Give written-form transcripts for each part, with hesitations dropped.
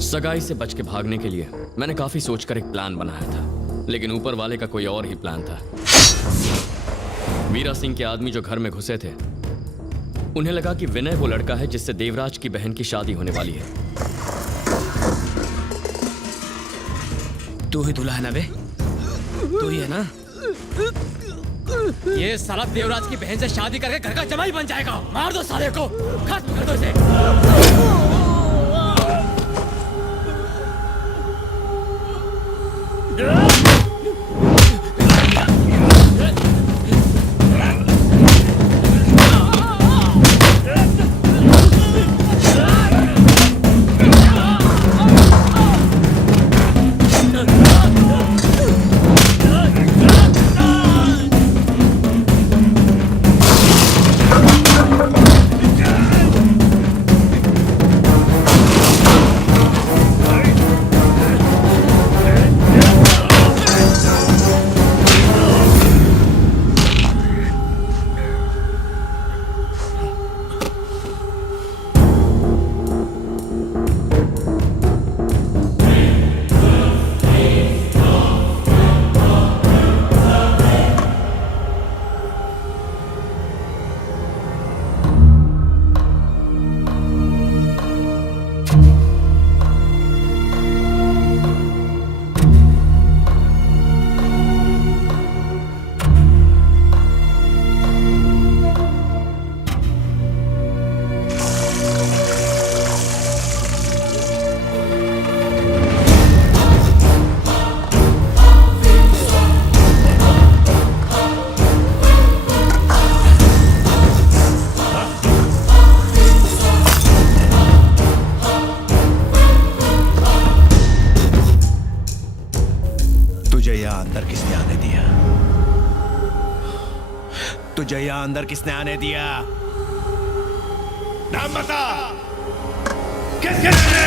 सगाई से बच के भागने के लिए मैंने काफी सोचकर एक प्लान बनाया था, लेकिन ऊपर वाले का कोई और ही प्लान था। वीरा सिंह के आदमी जो घर में घुसे थे, उन्हें लगा कि विनय वो लड़का है जिससे देवराज की बहन की शादी होने वाली है। तू ही दूल्हा है ना बे? तू ही है ना? ये साला देवराज की बहन से शादी करके घर का जमाई बन जाएगा। मार दो साले को, खत्म कर दो इसे। तुझे यहाँ अंदर किसने आने दिया? नाम बता, किसने?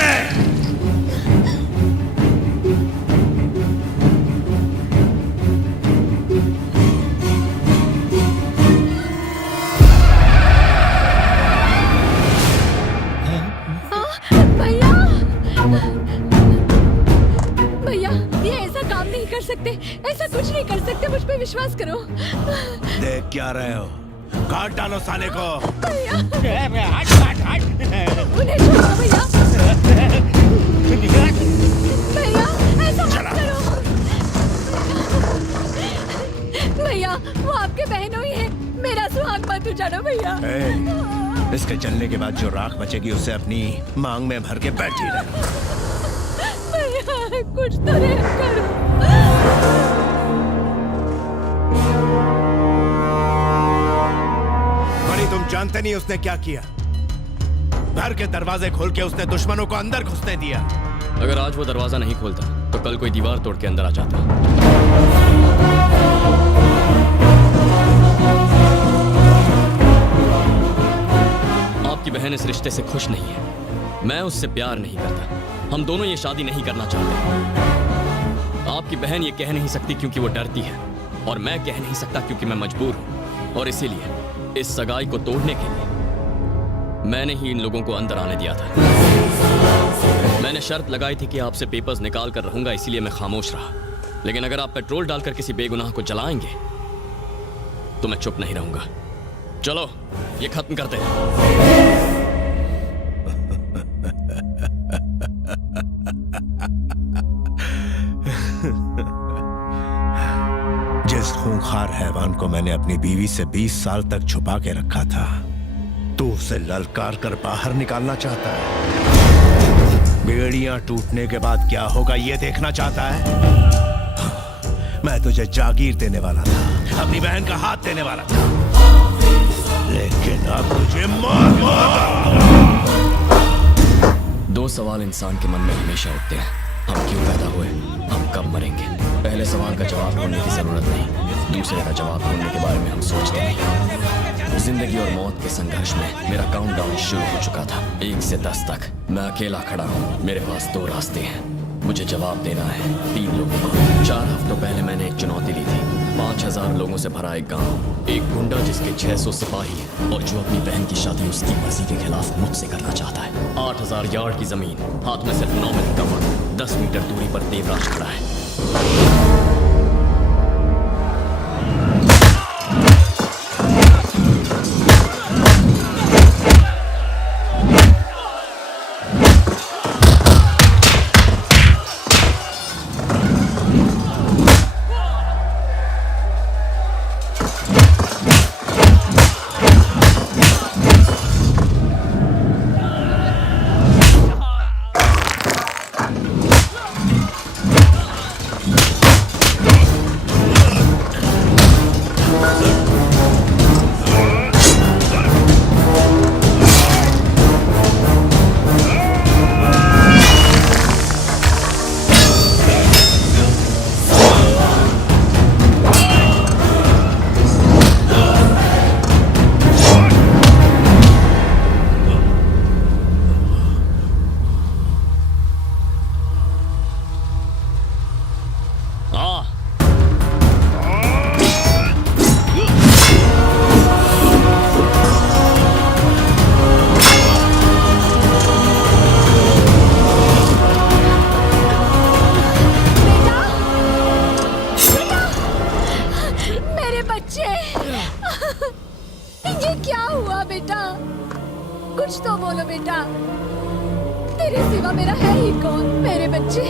सकते, ऐसा कुछ नहीं कर सकते, मुझ पे विश्वास करो। देख क्या रहे हो? काट डालो साले को। भैया, हट हट हट। उन्हें छोड़ो भैया। भैया, ऐसा मत करो। भैया, वो आपके बहनों ही है, मेरा सुहाग मत उजाड़ो भैया। इसके चलने के बाद जो राख बचेगी उसे अपनी मांग में भर के बैठी रहे। भैया, कुछ तो रहम करो। बड़ी, तुम जानते नहीं उसने क्या किया? घर के दरवाजे खोल के उसने दुश्मनों को अंदर घुसने दिया। अगर आज वो दरवाजा नहीं खोलता तो कल कोई दीवार तोड़ के अंदर आ जाता। आपकी बहन इस रिश्ते से खुश नहीं है, मैं उससे प्यार नहीं करता, हम दोनों ये शादी नहीं करना चाहते। आपकी बहन ये कह नहीं सकती क्योंकि वो डरती है, और मैं कह नहीं सकता क्योंकि मैं मजबूर हूं। और इसीलिए इस सगाई को तोड़ने के लिए मैंने ही इन लोगों को अंदर आने दिया था। मैंने शर्त लगाई थी कि आपसे पेपर्स निकाल कर रहूंगा, इसीलिए मैं खामोश रहा। लेकिन अगर आप पेट्रोल डालकर किसी बेगुनाह को जलाएंगे तो मैं चुप नहीं रहूंगा। चलो ये खत्म करते हैं। जिस खूंखार हैवान को मैंने अपनी बीवी से 20 साल तक छुपा के रखा था, तू उसे ललकार कर बाहर निकालना चाहता है? बेड़ियां टूटने के बाद क्या होगा ये देखना चाहता है? मैं तुझे जागीर देने वाला था, अपनी बहन का हाथ देने वाला था, लेकिन अब तुझे मार। दो सवाल इंसान के मन में हमेशा उठते हैं, हम क्यों पैदा हुए, हम कब मरेंगे। पहले सवाल का जवाब ढूंढने की जरूरत नहीं, दूसरे का जवाब ढूंढने के बारे में हम सोचते नहीं। जिंदगी और मौत के संघर्ष में मेरा काउंटडाउन शुरू हो चुका था, 1 से 10 तक। मैं अकेला खड़ा हूँ, मेरे पास 2 रास्ते हैं, मुझे जवाब देना है 3 लोगों को। 4 हफ्तों पहले मैंने एक चुनौती ली थी, 5000 लोगों से भरा एक गांव, एक गुंडा जिसके 600 सिपाही हैं और जो अपनी बहन की शादी उसकी मर्जी के खिलाफ मुझसे करना चाहता है। 8000 यार्ड की जमीन, हाथ में सिर्फ 9 मिनट का वक्त, 10 मीटर दूरी पर देवराज खड़ा है। ये क्या हुआ बेटा? कुछ तो बोलो बेटा। तेरे सिवा मेरा है ही कौन? मेरे बच्चे।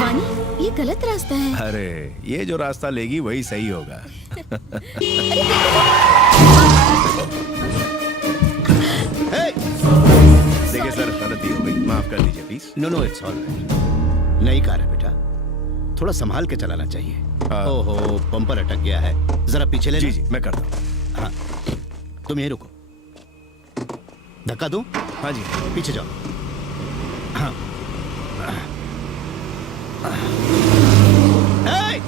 वानी, ये गलत रास्ता है। अरे ये जो रास्ता लेगी वही सही होगा। देखिए सर, गलती हो गई, माफ कर दीजिए please. No no, it's all right. नई कार है बेटा, थोड़ा संभाल के चलाना चाहिए। ओहो, पंपर अटक गया है, जरा पीछे ले। जी जी, मैं करता हूँ। हाँ, तुम यहीं रुको। धक्का दूं? हाँ जी। पीछे जाओ। हाँ। ए,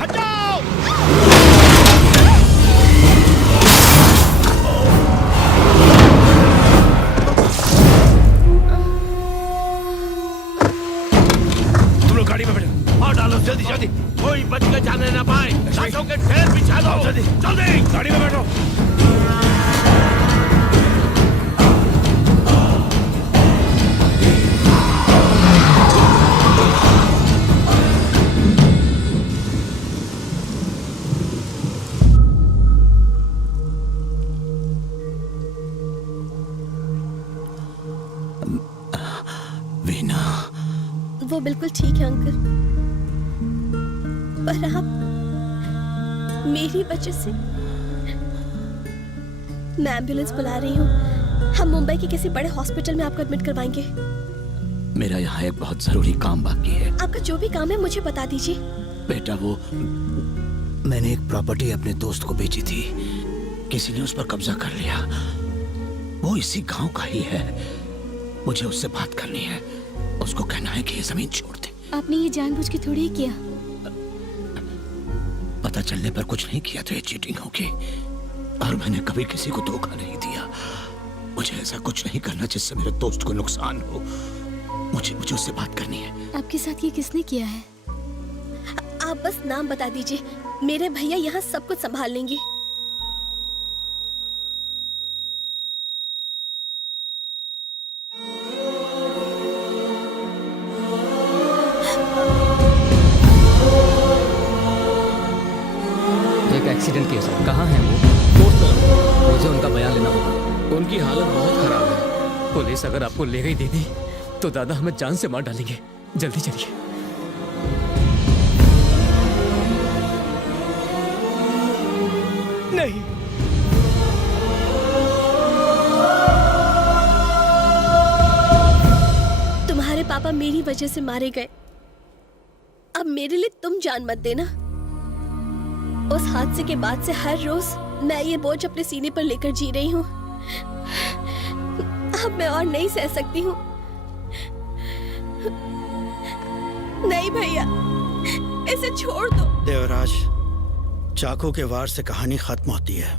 हटाओ! तुम लोग गाड़ी में बैठो और डालो जल्दी जल्दी, कोई बच के जाने ना पाए। लाशों के ढेर बिछा दो, जल्दी जल्दी गाड़ी में बैठो। वीना, वो बिल्कुल ठीक है अंकल, पर आप मेरी वजह से। मैं एम्बुलेंस बुला रही हूँ। हम मुंबई के किसी बड़े हॉस्पिटल में आपको एडमिट करवाएंगे। मेरा यहाँ एक बहुत जरूरी काम बाकी है। आपका जो भी काम है मुझे बता दीजिए। बेटा, वो मैंने एक प्रॉपर्टी अपने दोस्त को बेची थी, किसी ने उस पर कब्जा कर लिया। वो इसी गांव का ही है। मुझे उससे बात करनी है, उसको कहना है कि ये जमीन छोड़ दे। आपने ये जानबूझ के थोड़ी ही किया। पता चलने पर कुछ नहीं किया तो ये चीटिंग होगी, और मैंने कभी किसी को धोखा नहीं दिया। मुझे ऐसा कुछ नहीं करना जिससे मेरे दोस्त को नुकसान हो। मुझे उससे बात करनी है। आपके साथ ये किसने किया है? आप बस नाम बता दीजिए, मेरे भैया यहाँ सब कुछ संभाल लेंगे। एक एक्सीडेंट केस है। कहाँ है वो? मुझे उनका बयान लेना होगा। उनकी हालत बहुत खराब है। पुलिस अगर आपको ले गई दीदी तो दादा हमें जान से मार डालेंगे। जल्दी चलिए। नहीं, तुम्हारे पापा मेरी वजह से मारे गए। अब मेरे लिए तुम जान मत देना। उस हादसे के बाद से हर रोज मैं ये बोझ अपने सीने पर लेकर जी रही हूँ। अब मैं और नहीं सह सकती हूँ। नहीं भैया, इसे छोड़ दो। देवराज, चाकू के वार से कहानी खत्म होती है।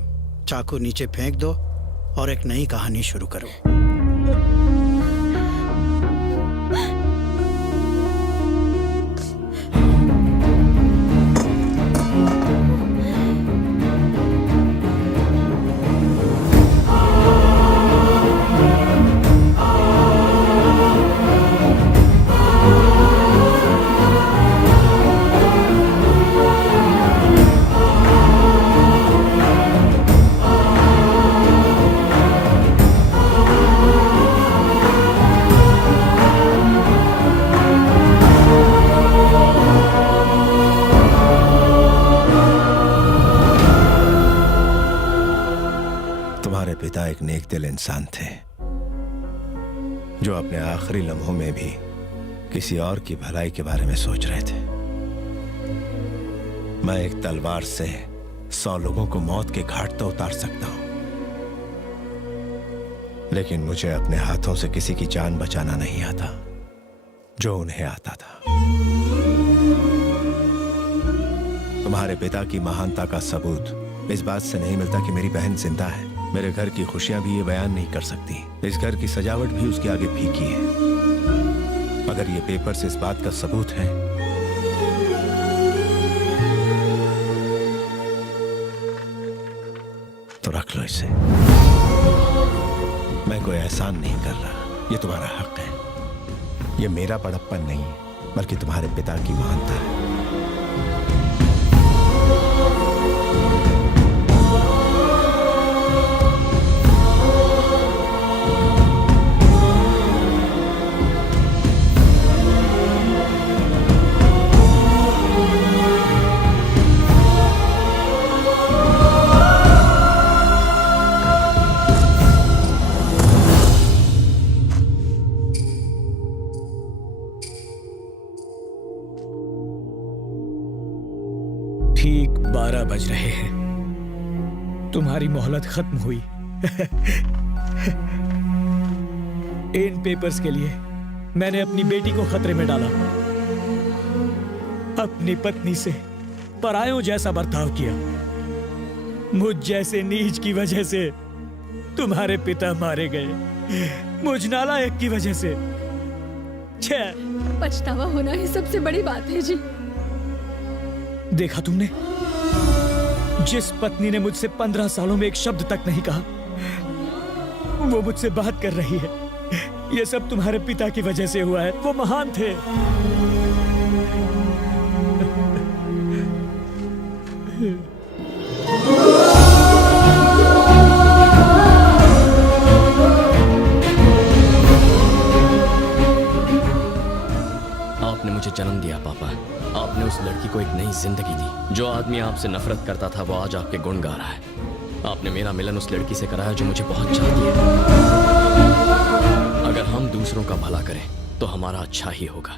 चाकू नीचे फेंक दो और एक नई कहानी शुरू करो। तुम्हारे पिता एक नेक दिल इंसान थे जो अपने आखिरी लम्हों में भी किसी और की भलाई के बारे में सोच रहे थे। मैं एक तलवार से 100 लोगों को मौत के घाट तो उतार सकता हूं, लेकिन मुझे अपने हाथों से किसी की जान बचाना नहीं आता जो उन्हें आता था। तुम्हारे पिता की महानता का सबूत इस बात से नहीं मिलता कि मेरी बहन जिंदा है। मेरे घर की खुशियां भी ये बयान नहीं कर सकती। इस घर की सजावट भी उसके आगे फीकी है। अगर ये पेपर्स इस बात का सबूत है तो रख लो इसे। मैं कोई एहसान नहीं कर रहा, ये तुम्हारा हक है। ये मेरा बड़प्पन नहीं बल्कि तुम्हारे पिता की महानता है। ठीक 12 बज रहे हैं। तुम्हारी मोहलत खत्म हुई। इन पेपर्स के लिए मैंने अपनी बेटी को खतरे में डाला, अपनी पत्नी से परायों जैसा बर्ताव किया। मुझ जैसे नीच की वजह से तुम्हारे पिता मारे गए, मुझ नालायक की वजह से। पछतावा होना ही सबसे बड़ी बात है जी। देखा तुमने, जिस पत्नी ने मुझसे 15 सालों में एक शब्द तक नहीं कहा, वो मुझसे बात कर रही है। ये सब तुम्हारे पिता की वजह से हुआ है। वो महान थे। आपने मुझे जन्म दिया पापा। आपने उस लड़की को एक नई जिंदगी दी। जो आदमी आपसे नफरत करता था वो आज आपके गुण गा रहा है। आपने मेरा मिलन उस लड़की से कराया जो मुझे बहुत चाहती है। अगर हम दूसरों का भला करें तो हमारा अच्छा ही होगा।